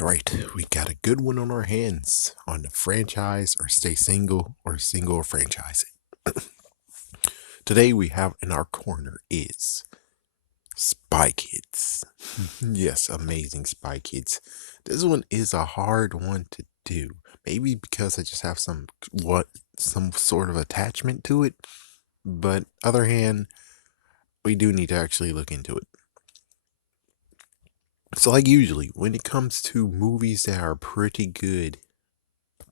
All right, we got a good one on our hands on the franchise or stay single or single or franchise it. Today we have in our corner is Spy Kids. Yes, amazing Spy Kids. This one is a hard one to do. Maybe because I just have some sort of attachment to it, but other hand, we do need to actually look into it. So like usually when it comes to movies that are pretty good,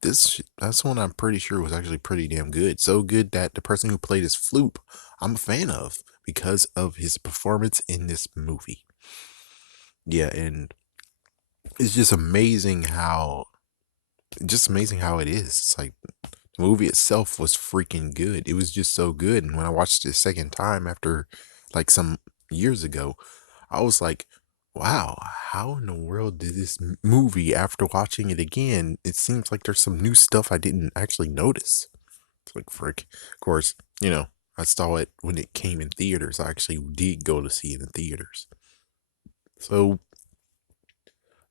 that's one I'm pretty sure was actually pretty damn good. So good that the person who played as Floop, I'm a fan of because of his performance in this movie. Yeah, and it's just amazing how it is. It's like the movie itself was freaking good. It was just so good. And when I watched it a second time after like some years ago, I was like, wow, how in the world did this movie, after watching it again, it seems like there's some new stuff I didn't actually notice. It's like, frick. Of course, I saw it when it came in theaters. I actually did go to see it in theaters. So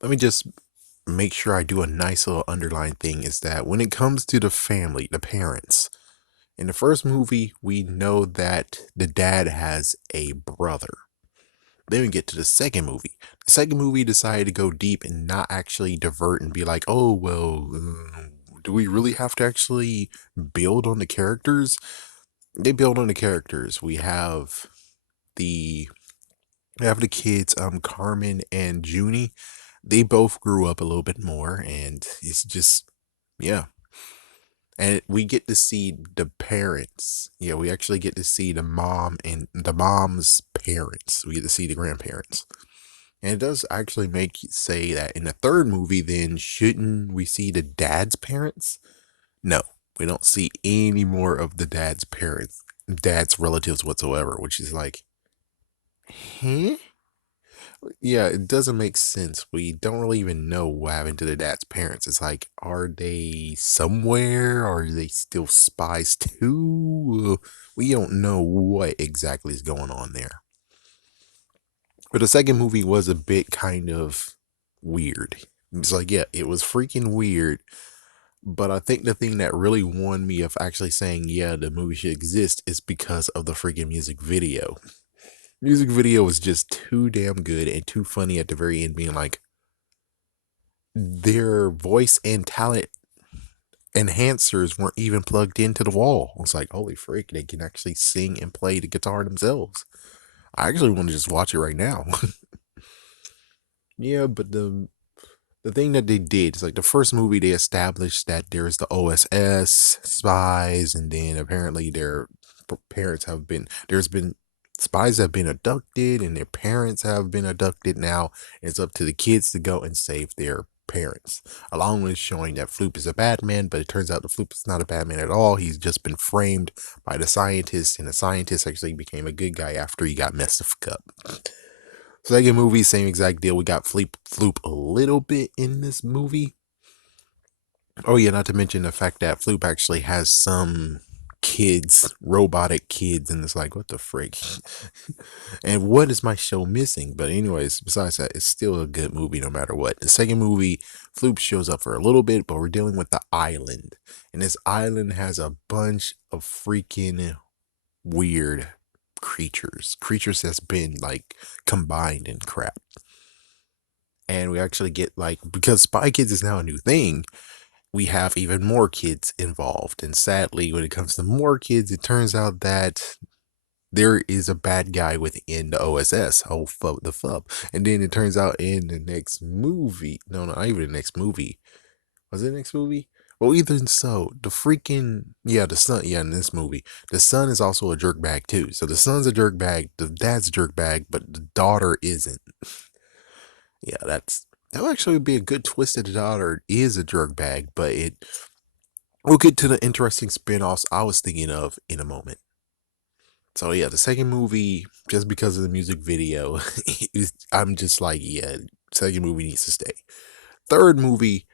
let me just make sure I do a nice little underline thing is that when it comes to the family, the parents, in the first movie, we know that the dad has a brother. Then we get to the second movie. The second movie decided to go deep and not actually divert and be like, oh, well, do we really have to actually build on the characters? They build on the characters. The we have the kids, Carmen and Junie. They both grew up a little bit more, and it's just yeah. And we get to see the parents. Yeah, we actually get to see the mom and the mom's parents. We get to see the grandparents. And it does actually make you say that in the third movie, then shouldn't we see the dad's parents? No, we don't see any more of the dad's parents, dad's relatives whatsoever, which is like, huh? Yeah, it doesn't make sense. We don't really even know what happened to the dad's parents. It's like, are they somewhere? Are they still spies too? We don't know what exactly is going on there. But the second movie was a bit kind of weird. It's like, yeah, it was freaking weird. But I think the thing that really won me of actually saying, yeah, the movie should exist is because of the freaking music video. Music video was just too damn good and too funny at the very end, being like, their voice and talent enhancers weren't even plugged into the wall. It's like, holy freak, they can actually sing and play the guitar themselves. I actually want to just watch it right now. Yeah, but the thing that they did is like the first movie they established that there's the OSS spies, and then apparently their parents have been there's been spies have been abducted and their parents have been abducted. Now it's up to the kids to go and save their parents, along with showing that Floop is a bad man, but it turns out the Floop is not a bad man at all. He's just been framed by the scientist, and the scientist actually became a good guy after he got messed up. Second movie, same exact deal. We got Floop a little bit in this movie. Oh yeah, not to mention the fact that Floop actually has some kids, robotic kids, and it's like, what the frick? And what is my show missing? But anyways, besides that, it's still a good movie no matter what. The second movie, Floop shows up for a little bit, but we're dealing with the island. And this island has a bunch of freaking weird creatures that's been like combined and crap. And we actually get like, because Spy Kids is now a new thing, we have even more kids involved. And sadly, when it comes to more kids, it turns out that there is a bad guy within the OSS, the FUB. And then it turns out in the next movie, no, not even the next movie. Was it the next movie? Well, either so, the freaking, yeah, the son, yeah, in this movie, the son is also a jerkbag too. So the son's a jerkbag, the dad's a jerkbag, but the daughter isn't. Yeah, that would actually be a good twist that the daughter is a jerkbag, but we'll get to the interesting spin-offs I was thinking of in a moment. So yeah, the second movie, just because of the music video, I'm just like, yeah, second movie needs to stay. Third movie,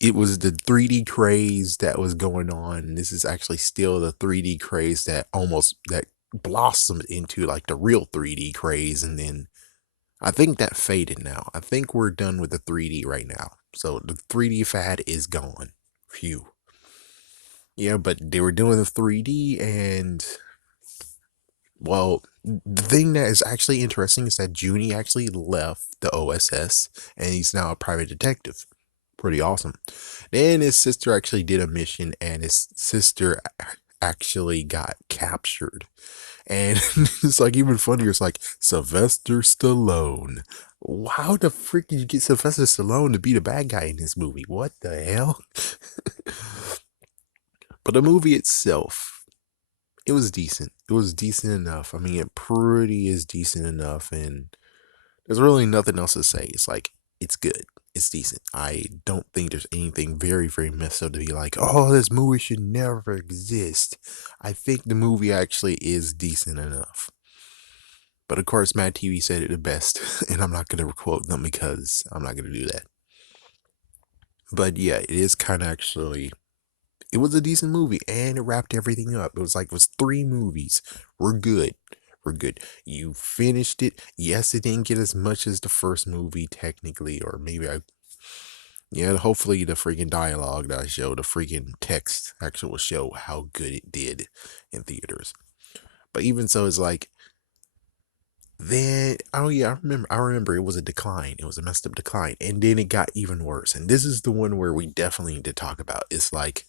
it was the 3D craze that was going on. And this is actually still the 3D craze that blossomed into like the real 3D craze, and then I think that faded now. I think we're done with the 3D right now. So the 3D fad is gone. Phew. Yeah, but they were doing the 3D, and well, the thing that is actually interesting is that Junie actually left the OSS and he's now a private detective. Pretty awesome. Then his sister actually did a mission, and his sister actually got captured. And it's like even funnier. It's like Sylvester Stallone. How the frick did you get Sylvester Stallone to be the bad guy in this movie? What the hell? But the movie itself, it was decent. It was decent enough. I mean, it pretty is decent enough, and there's really nothing else to say. It's like it's good. It's decent. I don't think there's anything very, very messed up to be like, oh, this movie should never exist. I think the movie actually is decent enough. But of course, Mad TV said it the best, and I'm not going to quote them because I'm not going to do that. But yeah, it is kind of actually, it was a decent movie, and it wrapped everything up. It was 3 movies. We're good. We're good. You finished it. Yes, it didn't get as much as the first movie, technically, or maybe yeah, hopefully the freaking dialogue that I showed, the freaking text actually will show how good it did in theaters. But even so, it's like, then, oh yeah, I remember it was a decline. It was a messed up decline. And then it got even worse. And this is the one where we definitely need to talk about. It's like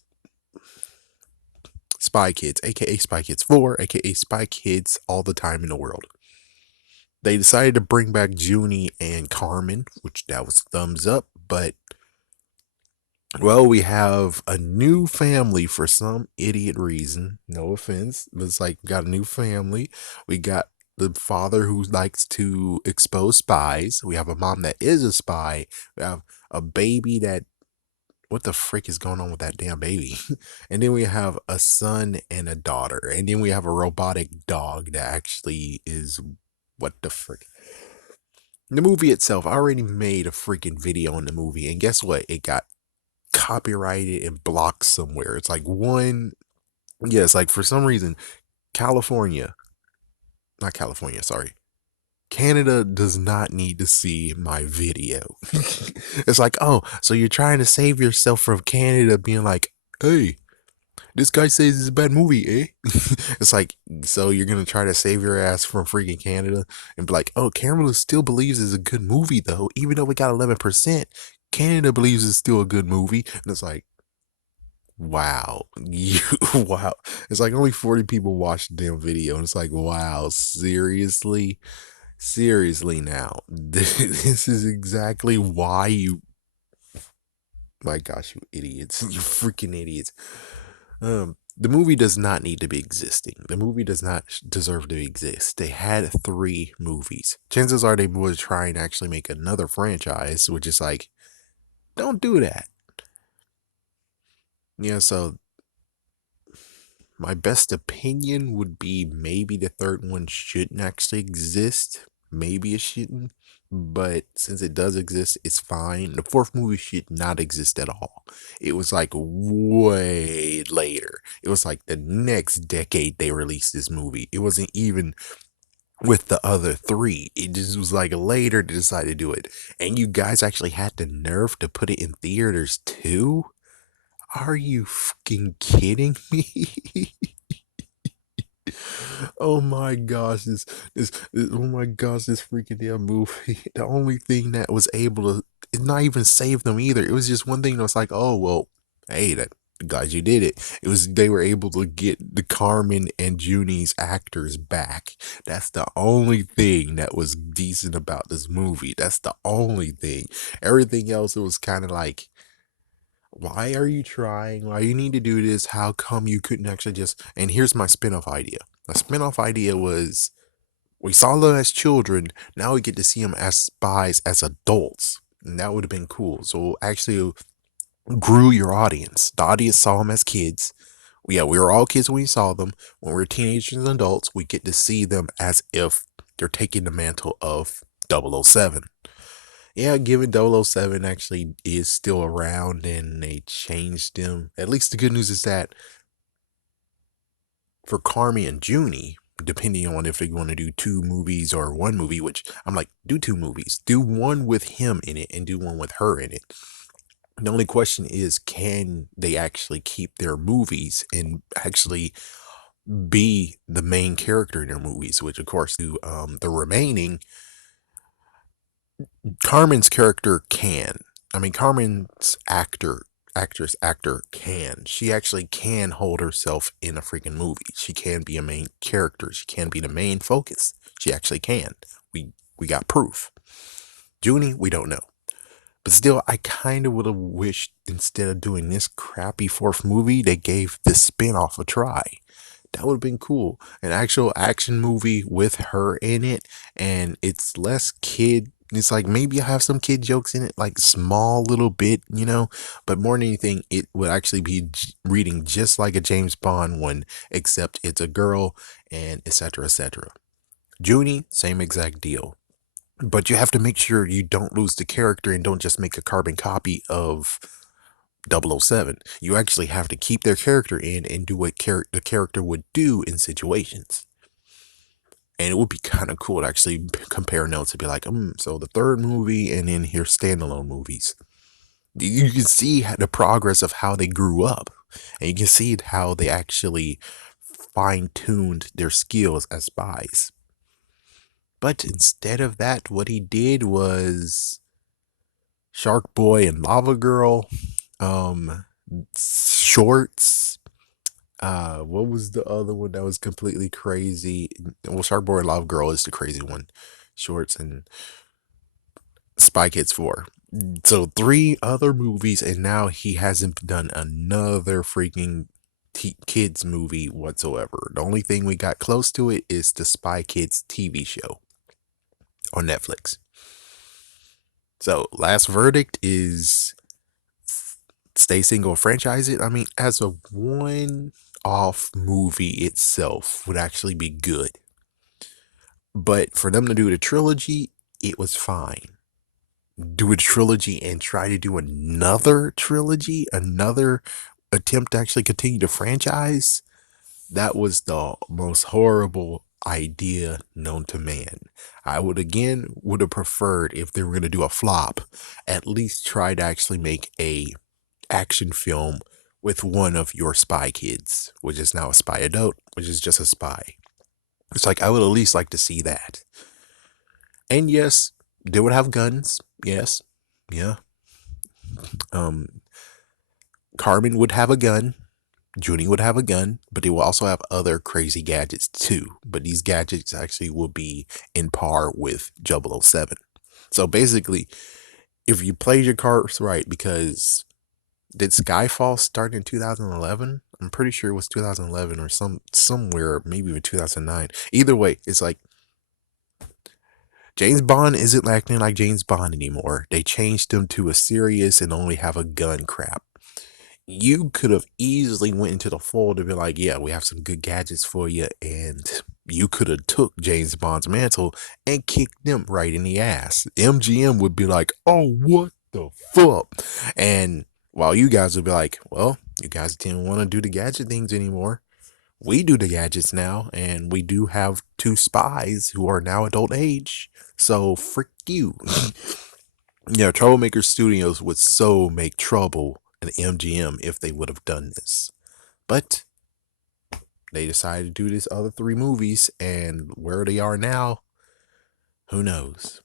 Spy Kids, aka Spy Kids 4, aka Spy Kids All the Time in the World. They decided to bring back Junie and Carmen, which that was thumbs up, but well, we have a new family for some idiot reason. No offense, but it's like we got a new family. We got the father who likes to expose spies. We have a mom that is a spy. We have a baby that, what the frick is going on with that damn baby? And then we have a son and a daughter. And then we have a robotic dog that actually is, what the frick? The movie itself, I already made a freaking video on the movie, and guess what? It got copyrighted and blocked somewhere. It's like one, yeah, it's like for some reason, California, not California, sorry. Canada does not need to see my video. It's like, oh, so you're trying to save yourself from Canada being like, hey, this guy says it's a bad movie, eh? It's like, so you're gonna try to save your ass from freaking Canada and be like, oh, Canada still believes it's a good movie though, even though we got 11%. Canada believes it's still a good movie, and it's like, wow, you wow. It's like only 40 people watched the damn video, and it's like, wow, seriously, seriously now, this is exactly why you. My gosh, you idiots, you freaking idiots. The movie does not need to be existing. The movie does not deserve to exist. They had 3 movies. Chances are they would try and actually make another franchise, which is like, don't do that. Yeah, so my best opinion would be maybe the third one shouldn't actually exist. Maybe it shouldn't. But since it does exist, it's fine. The fourth movie should not exist at all. It was like way later. It was like the next decade they released this movie. It wasn't even with the other 3. It just was like later they decided to do it. And you guys actually had the nerve to put it in theaters too? Are you fucking kidding me? Oh my gosh, oh my gosh, this freaking damn movie. The only thing that was able to, it's not even save them either. It was just one thing that was like, oh well, hey, that guys, you did it. It was they were able to get the Carmen and Junie's actors back. That's the only thing that was decent about this movie. That's the only thing. Everything else, it was kind of like, why are you trying? Why you need to do this? How come you couldn't actually just, and here's my spin-off idea. My spin-off idea was, we saw them as children, now we get to see them as spies as adults. And that would have been cool. So actually grew your audience. The audience saw them as kids. Yeah, we were all kids when we saw them. When we're teenagers and adults, we get to see them as if they're taking the mantle of 007. Yeah, given 007 actually is still around and they changed him. At least the good news is that for Carmi and Junie, depending on if they want to do two movies or one movie, which I'm like, do two movies, do one with him in it and do one with her in it. The only question is, can they actually keep their movies and actually be the main character in their movies? Which, of course, do the remaining Carmen's character can. I mean, Carmen's actor can. She actually can hold herself in a freaking movie. She can be a main character. She can be the main focus. She actually can. We got proof. Junie, we don't know. But still, I kind of would have wished instead of doing this crappy fourth movie, they gave this spin-off a try. That would have been cool. An actual action movie with her in it, and it's less kid. It's like maybe I have some kid jokes in it, like small little bit, but more than anything, it would actually be reading just like a James Bond one, except it's a girl and etc. etc. Junie, same exact deal. But you have to make sure you don't lose the character and don't just make a carbon copy of 007. You actually have to keep their character in and do what the character would do in situations. And it would be kind of cool to actually compare notes and be like, so the third movie and then here's standalone movies. You can see the progress of how they grew up. And you can see how they actually fine-tuned their skills as spies. But instead of that, what he did was Shark Boy and Lava Girl, Shorts. What was the other one that was completely crazy? Well, Shark Boy and Lava Girl is the crazy one. Shorts and Spy Kids 4. So 3 other movies, and now he hasn't done another freaking kids movie whatsoever. The only thing we got close to it is the Spy Kids TV show on Netflix. So last verdict is stay single, franchise it. I mean, as a one-off movie itself would actually be good. But for them to do the trilogy, it was fine. Do a trilogy and try to do another trilogy, another attempt to actually continue the franchise, that was the most horrible idea known to man. I would have preferred if they were going to do a flop, at least try to actually make a action film with one of your spy kids, which is now a spy adult, which is just a spy. It's like I would at least like to see that. And yes, they would have guns. Yes. Yeah. Carmen would have a gun. Junie would have a gun, but they will also have other crazy gadgets too. But these gadgets actually will be in par with 007. So basically, if you played your cards right, because did Skyfall start in 2011? I'm pretty sure it was 2011 or somewhere, maybe even 2009. Either way, it's like James Bond isn't acting like James Bond anymore. They changed him to a serious and only have a gun crap. You could have easily went into the fold and been like, yeah, we have some good gadgets for you, and you could have took James Bond's mantle and kicked them right in the ass. MGM would be like, oh, what the fuck? And while you guys would be like, well, you guys didn't want to do the gadget things anymore. We do the gadgets now, and we do have 2 spies who are now adult age. So frick you. Yeah, Troublemaker Studios would so make trouble in MGM if they would have done this. But they decided to do this other 3 movies, and where they are now, who knows?